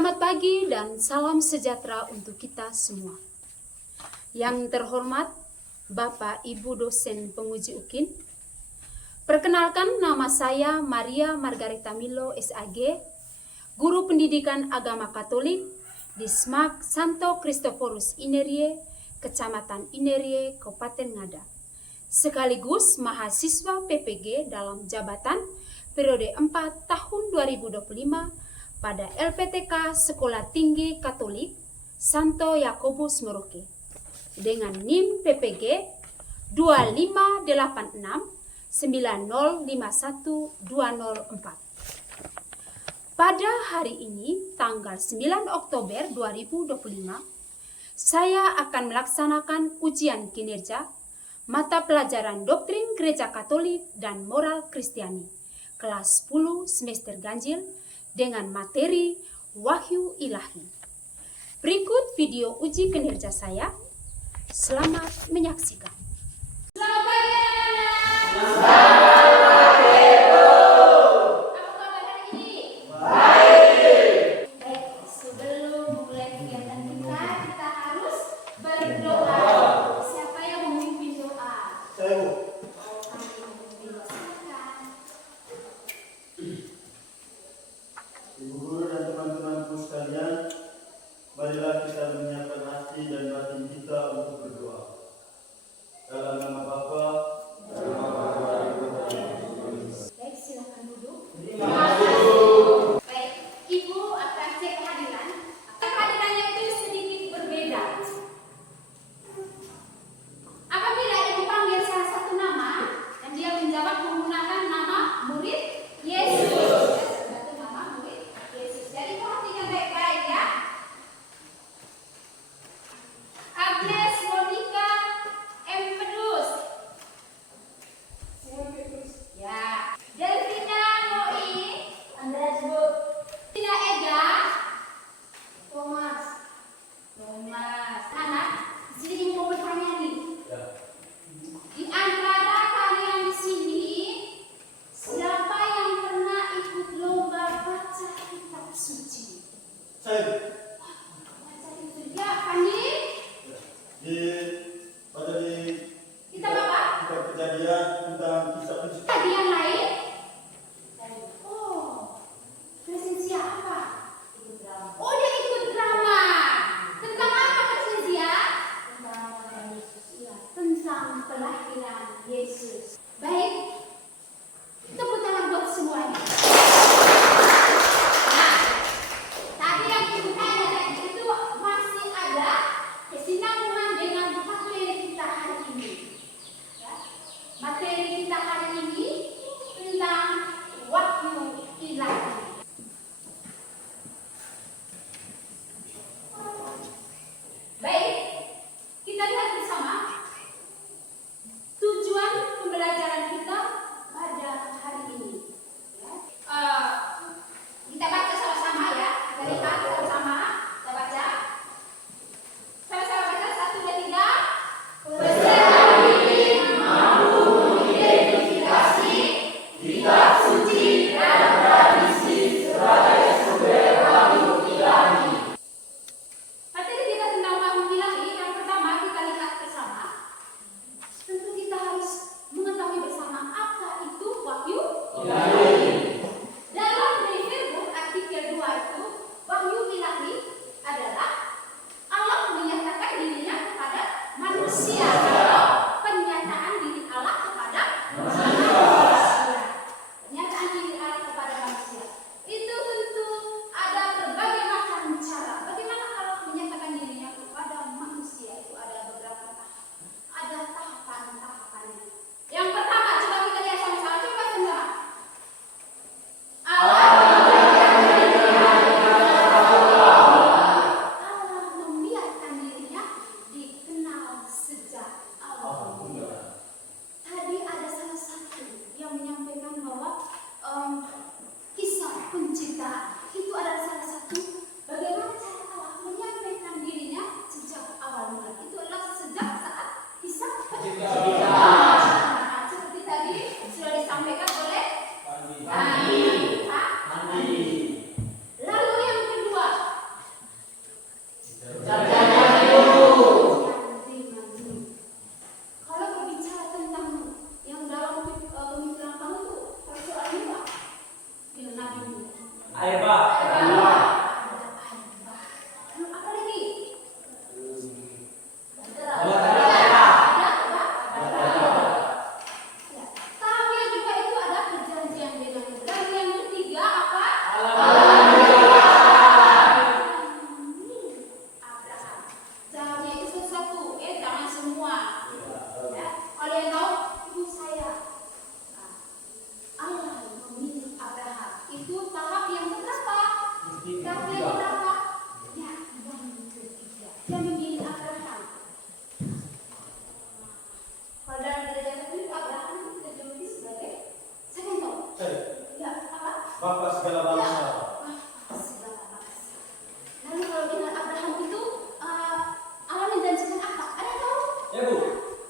Selamat pagi dan salam sejahtera untuk kita semua. Yang terhormat Bapak Ibu dosen penguji UKIN, perkenalkan nama saya Maria Margareta Milo SAG, Guru Pendidikan Agama Katolik di SMAK Santo Kristoforus Inerie, Kecamatan Inerie, Kabupaten Ngada, sekaligus mahasiswa PPG dalam jabatan periode 4 tahun 2025 pada LPTK Sekolah Tinggi Katolik Santo Yakobus Merauke dengan NIM PPG 25869051204. Pada hari ini, tanggal 9 Oktober 2025, saya akan melaksanakan ujian kinerja mata pelajaran Doktrin Gereja Katolik dan Moral Kristiani kelas 10 semester ganjil dengan materi Wahyu Ilahi. Berikut video uji kinerja saya. Selamat menyaksikan. Selamat pagi anak-anak. Ibu guru dan teman-temanku sekalian, marilah kita menyiapkan hati dan batin kita untuk berdoa. Dalam nama Bapa, dalam nama Putra dan Roh Kudus. Baik, silakan duduk. Terima kasih. Baik, Ibu akan cek kehadiran. Kehadirannya itu sedikit berbeda. Apabila Ibu panggil salah satu nama dan dia menjawab menggunakan nama murid Yesus. Jadi perhatikan baik-baik ya. Agnes Monica M. Pedus. Ya. Delvina Noi. Andreas Bu. Tina Ega. Thomas. Anak, di sini mau bertanya nih. Di antara kalian di sini, siapa yang pernah ikut lomba baca kitab suci? Saya Baca kitab suci. Ya, Pani. Kita Bapak? Kitab Kejadian tentang kisah penciptaan. Tadi yang lain? Oh, presensi apa? Ikut drama. Oh, dia ikut drama. Tentang apa presensi ya? Tentang kelahiran Yesus. Baik, tepuk tangan buat semuanya. Nah, tadi yang Ibu tanya tadi itu masih ada kesinambungan dengan materi kita hari ini. Ya. Materi kita hari ini tentang wahyu ilahi. Baik, kita lihat bersama tujuan pembelajaran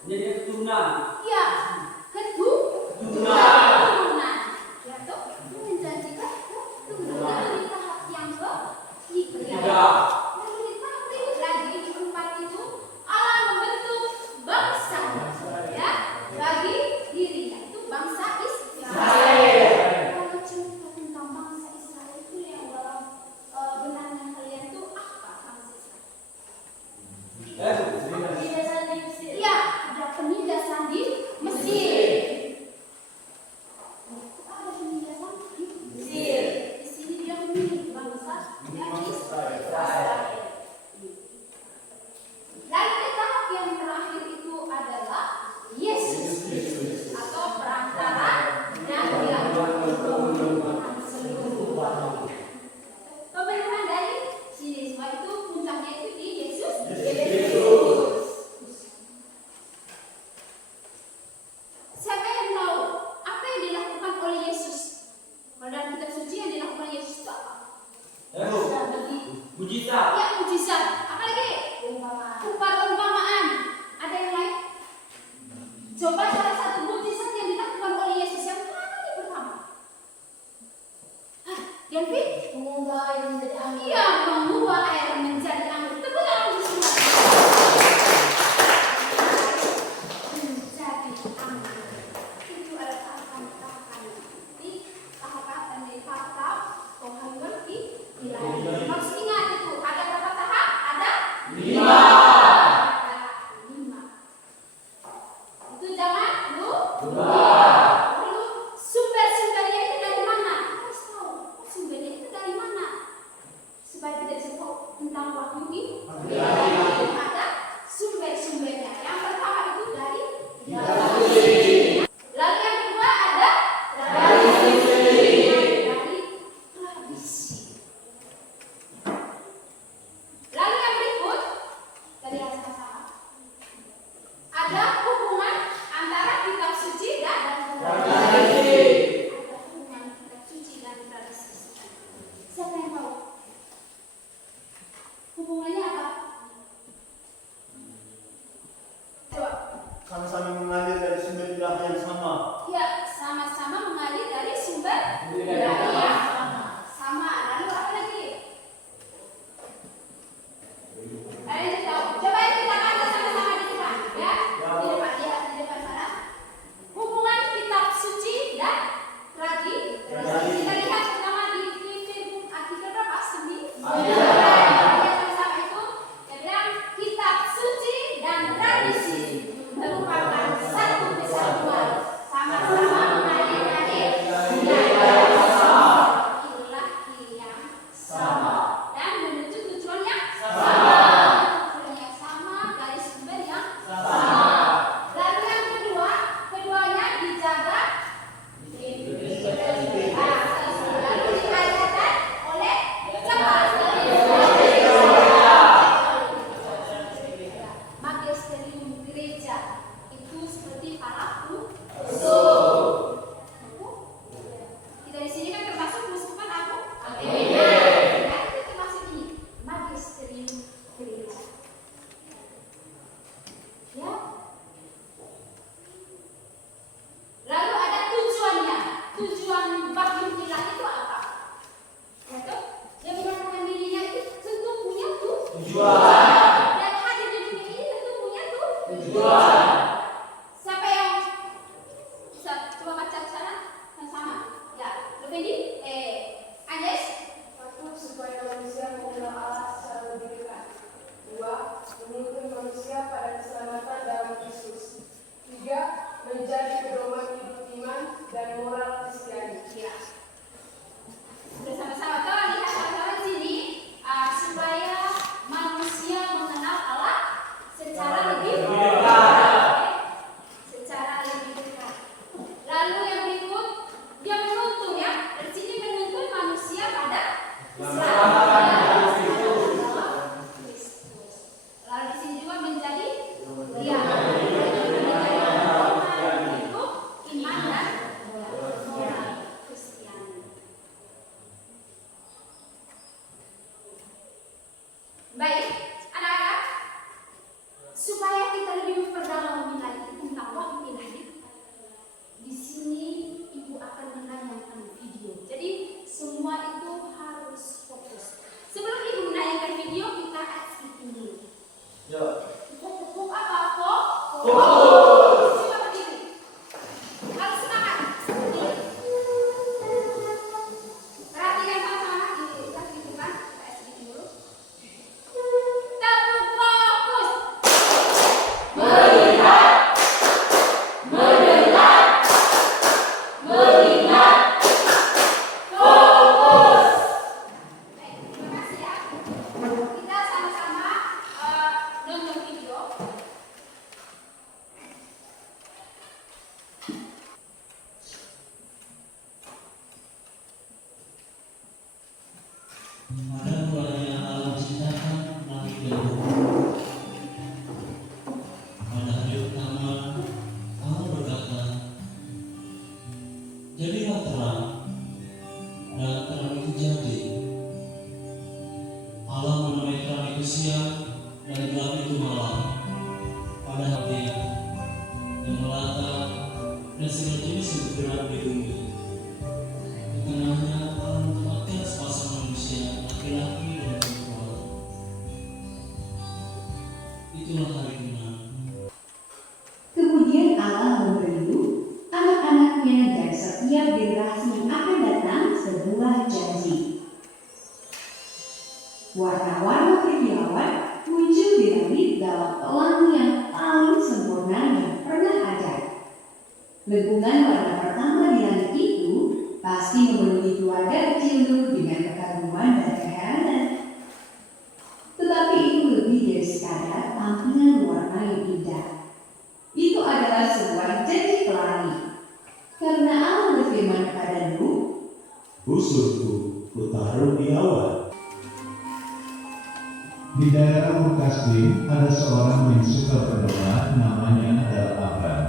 Jadi keturunan. Ya, keturunan. Ya toh, menjanjikan keturunan di tahap yang ketiga. Lalu di tahap berikut lagi di keempat itu Allah membentuk bangsa ya bagi dirinya itu bangsa Israel. Kalau cerita tentang bangsa Israel itu yang dalam benaknya kalian itu apa bangsa Israel? Ya, ada penindasan di Mesir. Ada penindasan di Mesir. Di sini dia memilih bangsa yang Israel. Lalu di tahap yang terakhir itu adalah Yesus atau perantara dan dia pemenuhan dari sini semua itu puncaknya itu di Yesus. Siapa yang tahu apa yang dilakukan oleh Yesus? Kalau dalam kitab suci yang dilakukan Yesus itu apa? Mujizat. Ya, mujizat. Apa lagi? Umpama-umpamaan. Ada yang lain? Coba salah satu mujizat yang dilakukan oleh Yesus yang kali pertama. Hah, Yanfi? Mengubah air menjadi angin. Iya, mengubah air menjadi anggur. Tepuk tangan di sini. Menjadi anggur. Itu adalah tahapan-tahapan. Di tahapan dari tahap rohaniwan di ilahi. Harus ingat itu. Ada berapa tahap? Ada 5. Ada 5. Itu jangan lupa. Lalu sumber-sumbernya itu dari mana? Harus tahu. Sumbernya itu dari mana? Supaya tidak bisa tahu tentang wahyu ini. Ada sumber-sumbernya. Yang pertama itu dari lalu yang kedua ada dari tradisi. Lalu yang berikut dari yang sama ada hubungan antara kitab suci dan tradisi. Ada hubungan kitab suci dan tradisi. Siapa yang tahu? Hubungannya apa? Coba. Sama-sama mengalir dari sumber ilahi yang sama. Ya, sama-sama mengalir dari sumber ilahi yang sama. Lalu apa lagi? Kalian tahu? Coba kita baca sama-sama di depan, ya. Di depan, lihat di depan sana. Hubungan kitab suci dan tradisi. Kita lihat pertama di film artikel berapa? 9. Lihat sama-sama itu. Dia bilang kitab suci dan tradisi merupakan satu dan segala jenis yang bergerak di bumi. Di tengahnya Allah menempatkan sepasang manusia, laki-laki dan perempuan. Itulah hari kemenangan. Kemudian Allah memberi anak-anaknya dan setiap generasi yang akan datang sebuah janji. Warna-warna berkilauan muncul di langit dalam pelangi yang paling sempurna yang pernah ada. Lengkungan warna pertama di langit itu pasti memenuhi keluarga kecil Nuh dengan kekaguman dan keheranan. Tetapi itu lebih dari sekadar tampilan warna yang indah. Itu adalah sebuah janji pelangi. Karena Allah berfirman kepada Nuh, Busurku kutaruh di awan. Di daerah Kasdim ada seorang yang suka berdoa, namanya adalah Abram.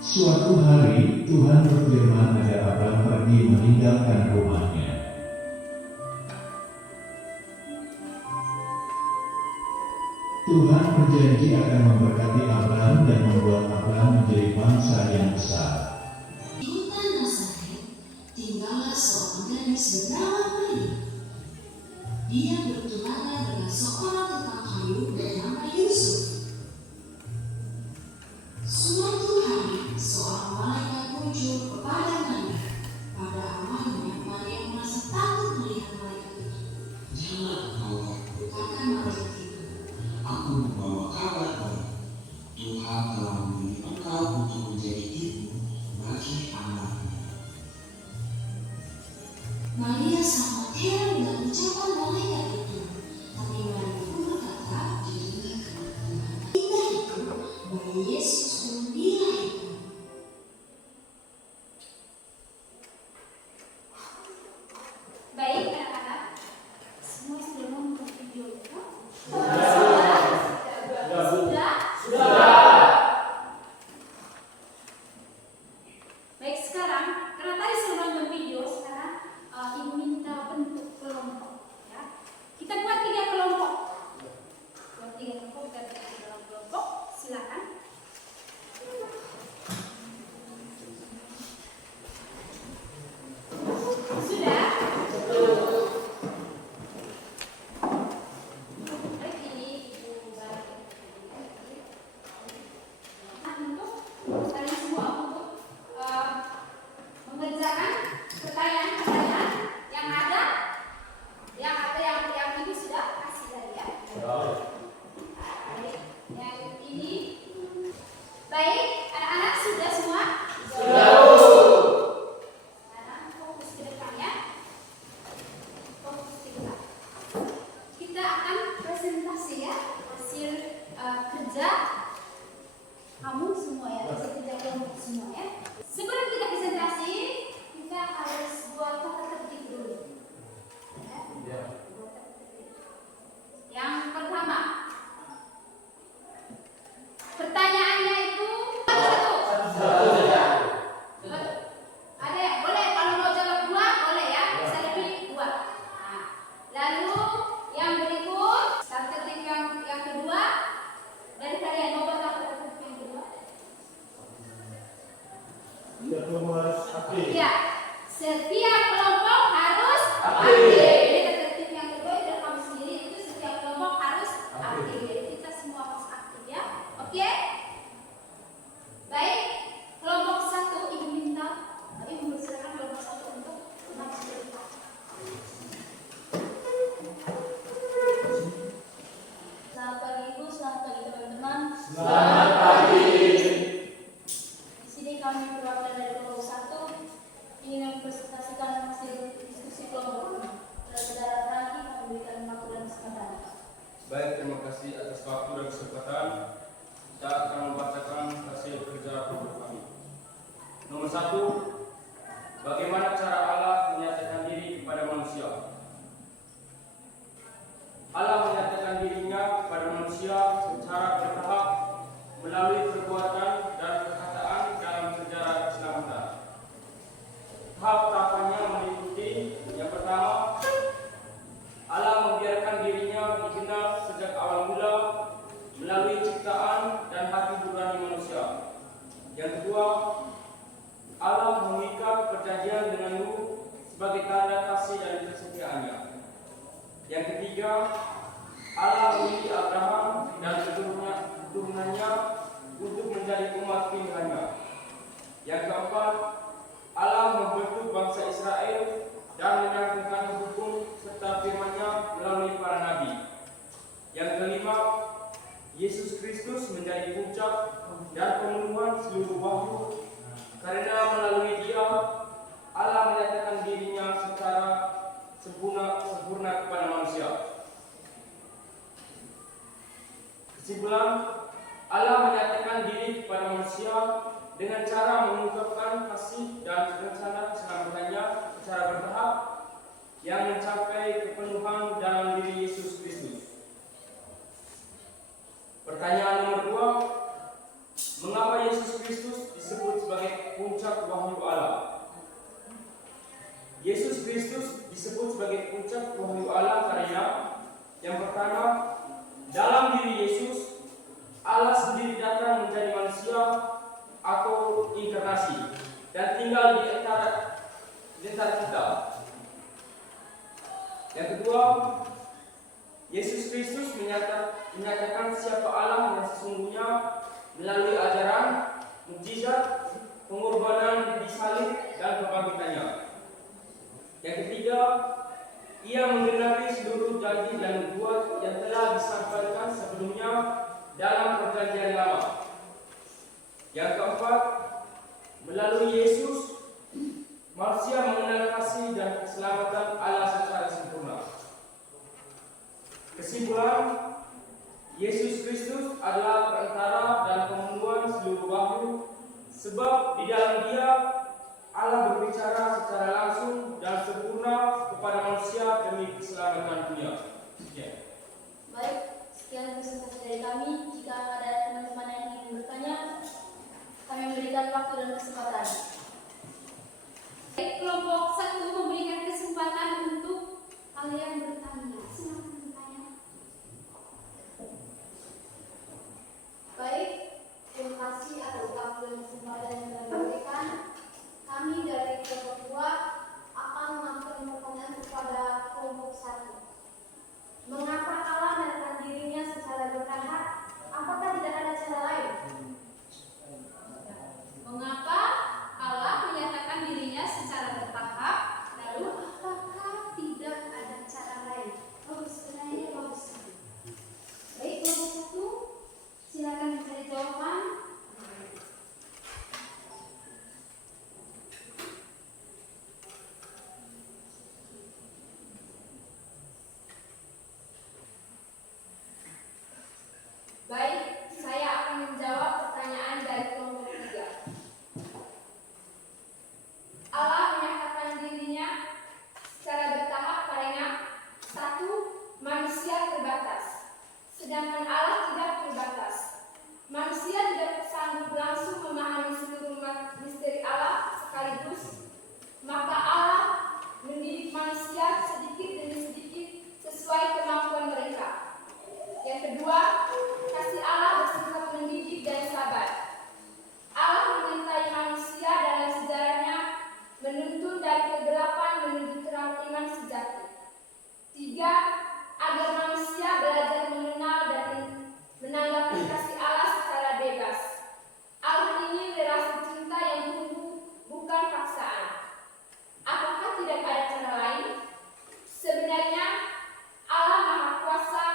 Suatu hari Tuhan berfirman agar Abram pergi meninggalkan rumahnya. Tuhan berjanji akan memberkati Abram dan membuat Abram menjadi bangsa yang besar. Di hutan Nazaret tinggallah seorang gadis bernama Maria. Dia bertunangan dengan seorang tukang kayu bernama Yusuf. Suatu hari, seorang malaikat muncul kepada Maria. Pada awalnya, Maria merasa takut melihat malaikat itu. Jangan khawatir, Kata malaikat itu, aku membawa kabar baik. Tuhan telah memilih engkau untuk menjadi ibu bagi anaknya. Maria sangat heran dengan ucapan malaikat itu. Tapi Maria pun berkata, dirinya karena indah itu, bayi Yesus pun dilahirkan. Baik anak-anak, semua sudah nonton video itu? Sudah? Baik, sekarang karena tadi sudah nonton video, sekarang ibu minta bentuk kelompok, ya. Kita buat 3 kelompok. Buat 3 kelompok, gabung di dalam kelompok. Silakan. Sudah? Baik, ini ibu balik. Untuk kalian semua untuk mengerjakan pertanyaan-pertanyaan yang ada yang ibu sudah kasih tadi ya. Baik, yang ini. Baik, anak-anak sudah semua? Sudah. Sekarang fokus ke depan ya. Fokus ke depan. Kita akan presentasi ya hasil kerja kamu semua ya, hasil kerja kelompok semua ya. Sebelum kita presentasi, kita harus buat tata tertib dulu. Ya. Buat tata tertib. Yang pertama, pertanyaannya itu satu. Ada ya? Boleh kalau mau jawab 2 boleh ya. Bisa lebih 2. Nah, lalu yang berikut tata tertib yang kedua dari kalian mau buat tata tertib yang kedua? Tidak perlu harus aktif. Ya, setiap kelompok harus aktif. Jadi tertib yang kedua itu kamu sendiri itu setiap kelompok harus aktif. Jadi kita semua harus aktif ya. Oke? Baik. Kelompok 1 ibu minta, ibu bersilakan kelompok 1 untuk maju ke depan. Selamat pagi Ibu, selamat pagi teman-teman. Selamat pagi. Di sini kami perwakilan dari kelompok 1 ingin mempresentasikan hasil diskusi kelompok ini. Saudara Franky memberikan waktu dan kesempatan. Baik, terima kasih atas waktu dan kesempatan. Kita akan membacakan hasil kerja kelompok kami. Nomor 1, bagaimana cara Allah menyatakan diri kepada manusia? Allah menyatakan dirinya kepada manusia secara bertahap melalui perbuatan dan perkataan dalam sejarah keselamatan. Tahap-tahapannya meliputi yang pertama, Allah membiarkan dirinya dikenal sejak awal mula Yang ketiga, Allah memilih Abraham dan keturunannya untuk menjadi umat pilihannya. Yang keempat, Allah membentuk bangsa Israel dan menyantumkan hukum serta firman-Nya melalui para nabi. Yang kelima, Yesus Kristus menjadi puncak dan pemenuhan seluruh wahyu, karena melalui Dia Allah menyatakan dirinya secara sempurna kepada manusia. Kesimpulan, Allah menyatakan diri kepada manusia dengan cara mengungkapkan kasih dan rencana keselamatannya secara bertahap yang mencapai kepenuhan dalam diri Yesus Kristus. Pertanyaan nomor 2, mengapa Yesus Kristus disebut sebagai puncak wahyu Allah? Yesus Kristus disebut sebagai puncak wahyu Allah karena yang pertama, dalam diri Yesus Allah sendiri datang menjadi manusia atau inkarnasi dan tinggal di antara kita. Yang kedua, Yesus Kristus menyatakan siapa Allah yang sesungguhnya melalui ajaran, mukjizat, pengorbanan di salib dan kebangkitannya. Yang ketiga, Ia menggenapi seluruh janji dan nubuat yang telah disampaikan sebelumnya dalam Perjanjian Lama. Yang keempat, melalui Yesus manusia mengenal kasih dan keselamatan Allah secara sempurna. Kesimpulan, Yesus Kristus adalah perantara dan pemenuhan seluruh wahyu, sebab di dalam Dia Allah berbicara secara langsung dan sempurna kepada manusia demi keselamatan dunia. Ya. Baik, sekian presentasi dari kami. Jika ada teman-teman yang ingin bertanya, kami memberikan waktu dan kesempatan. Baik, kelompok 1 memberikan kesempatan untuk kalian bertanya. Silakan bertanya. Baik, terima kasih atas waktu dan kesempatan yang kami berikan. Kami dari kelompok 2 akan mengajukan pertanyaan kepada kelompok 1. Mengapa Allah menyatakan dirinya secara bertahap? Apakah tidak ada cara lain? Mengapa Allah menyatakan dirinya secara bertahap? Lalu apakah tidak ada cara lain? Bagus, pertanyaannya bagus. Baik, kelompok 1, silakan mencari jawaban. Baik, saya akan menjawab pertanyaan dari kelompok 3. Allah menyatakan dirinya secara bertahap karena 1. Manusia terbatas, sedangkan Allah tidak terbatas. Manusia tidak sanggup langsung memahami seluruh misteri Allah sekaligus, maka Allah mendidik manusia sedikit demi sedikit sesuai kemampuan mereka. Yang kedua, kasih Allah bersifat mendidik dan sabar. Allah menyertai manusia dalam sejarahnya, menuntun dari kegelapan menuju terang iman sejati. 3. Agar manusia belajar mengenal dan menanggapi kasih Allah secara bebas. Allah ingin relasi cinta yang tumbuh, bukan paksaan. Apakah tidak ada cara lain? Sebenarnya Allah Maha Kuasa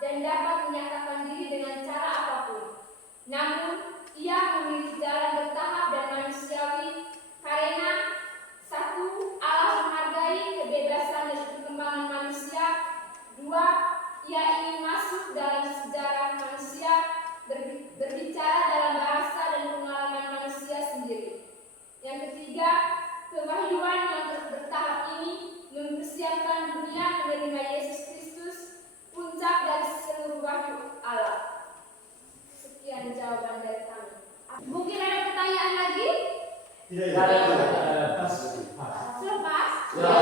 dan dapat menyatakan diri dengan cara apapun. Namun, Ia memilih jalan bertahap dan manusiawi karena 1. Allah menghargai kebebasan dan perkembangan manusia. 2. Ia ingin masuk dalam sejarah manusia, berbicara dalam bahasa dan pengalaman manusia sendiri. Yang ketiga, kewahyuan yang bertahap ini mempersiapkan dunia menerima Yesus Kristus, puncak dari seluruh wahyu Allah. Sekian jawaban dari kami. Mungkin ada pertanyaan lagi? Tidak. Sudah pas? Ya.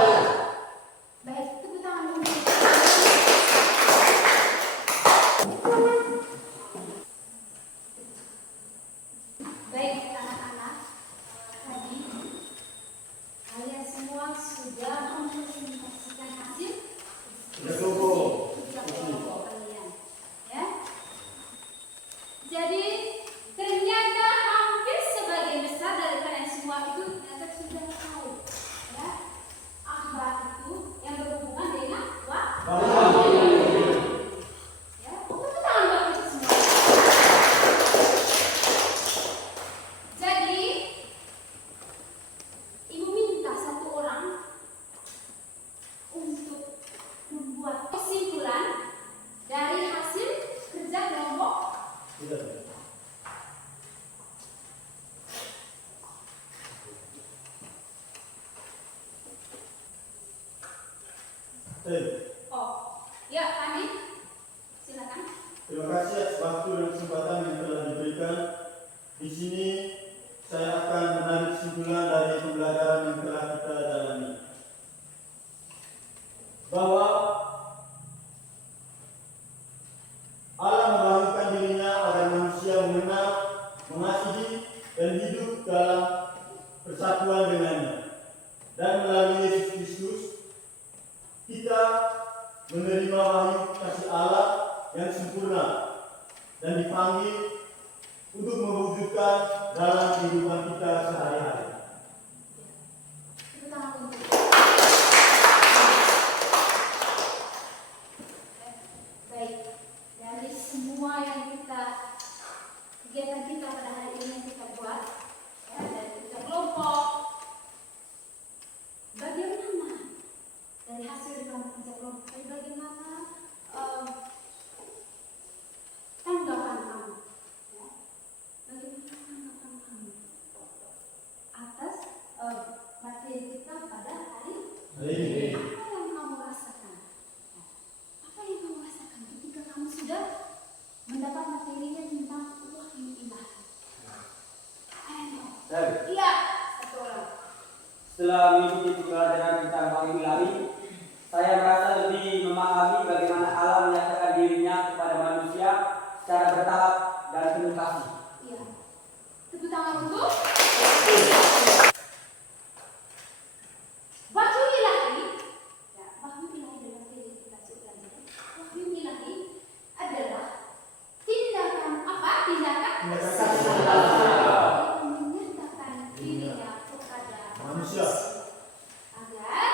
Baik, tepuk tangan dulu. Baik, anak-anak. Tadi kalian semua sudah mempresentasikan hasil. Sudah cukup. Terima kasih atas waktu dan kesempatan yang telah diberikan. Di sini saya akan menarik kesimpulan dari pembelajaran yang telah kita jalani. Bahwa Allah membangunkan dirinya agar manusia mengenal, mengasihi, dan hidup dalam persatuan dengannya. Dan melalui Yesus Kristus, kita menerima wahyu kasih Allah yang sempurna dan dipanggil untuk mewujudkan dalam kehidupan kita sehari-hari. Tepuk tangan untuk baik, dari semua yang kegiatan kita pada hari ini yang kita buat, ya, dari kita kelompok, bagaimana dari hasil kerja kelompok, bagaimana tanggapan kamu, ya? Bagaimana tanggapan kamu atas materi kita pada hari ini? Apa yang kamu rasakan? Apa yang kamu rasakan ketika kamu sudah mendapat materinya tentang wahyu ilahi? Ayo. Iya, satu orang. Setelah mengikuti pelajaran tentang wahyu ilahi, saya merasa lebih memahami bagaimana Allah menyatakan dirinya kepada manusia secara bertahap dan penuh kasih. Iya. Tepuk tangan untuk wahyu ilahi. Ya, wahyu ilahi dalam diri kita sudah. Wahyu ilahi adalah tindakan apa? Tindakan yang menyatakan dirinya kepada Manusia. agar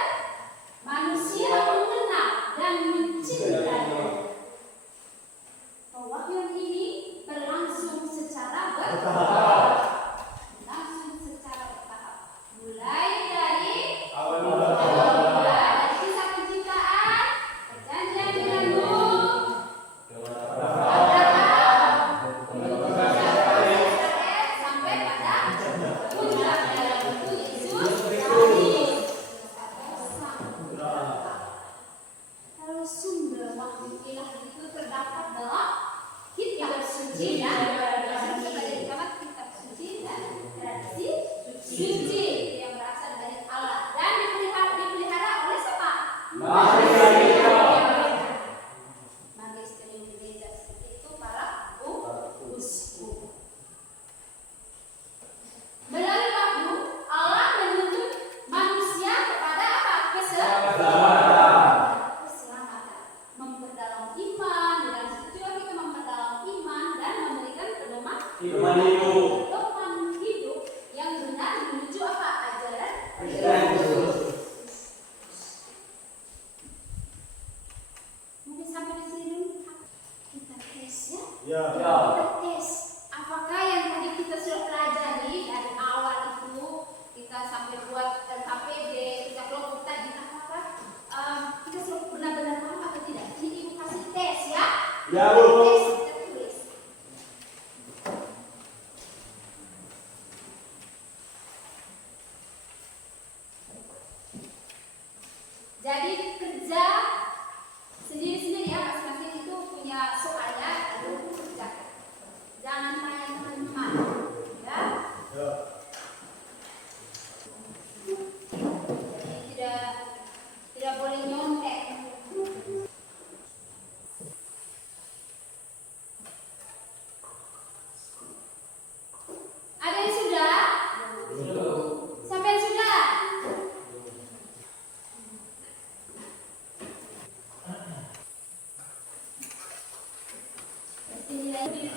manusia mengenal dan mencintai. Pewahyuan ini berlangsung secara bertahap. Mulai dari kisah penciptaan, perjanjian denganmu, sampai pada puncaknya yaitu Yesus Kristus. Kalau sumber wahyu ilahi itu terdapat dalam kitab suci dan kitab suci dan tradisi suci yang berasal dari Allah dan dipelihara oleh siapa? Magisterium gereja seperti itu para uskup. Melalui wahyu Allah menuntut manusia kepada apa? Keselamatan, memperdalam iman, dengan setuju kita memperdalam iman dan memberikan pedoman hidup yang benar menuju apa? Ajaran Kristus. Mungkin sampai di sini kita tes ya. Ya. Kita tes apakah yang tadi kita sudah pelajari dari awal itu kita sampai buat KPD, kita kelompok tadi apakah kita sudah benar-benar paham atau tidak? Ini ibu kasih tes ya. Ya, Bu. Tes kita tulis. Jadi kerja sendiri-sendiri ya, masing-masing itu punya soalnya, lalu kerjakan. Jangan tanya teman-teman, ya. Ya. Jadi tidak boleh nyontek. Ada yang sudah? Sampai yang sudah? Ini lagi.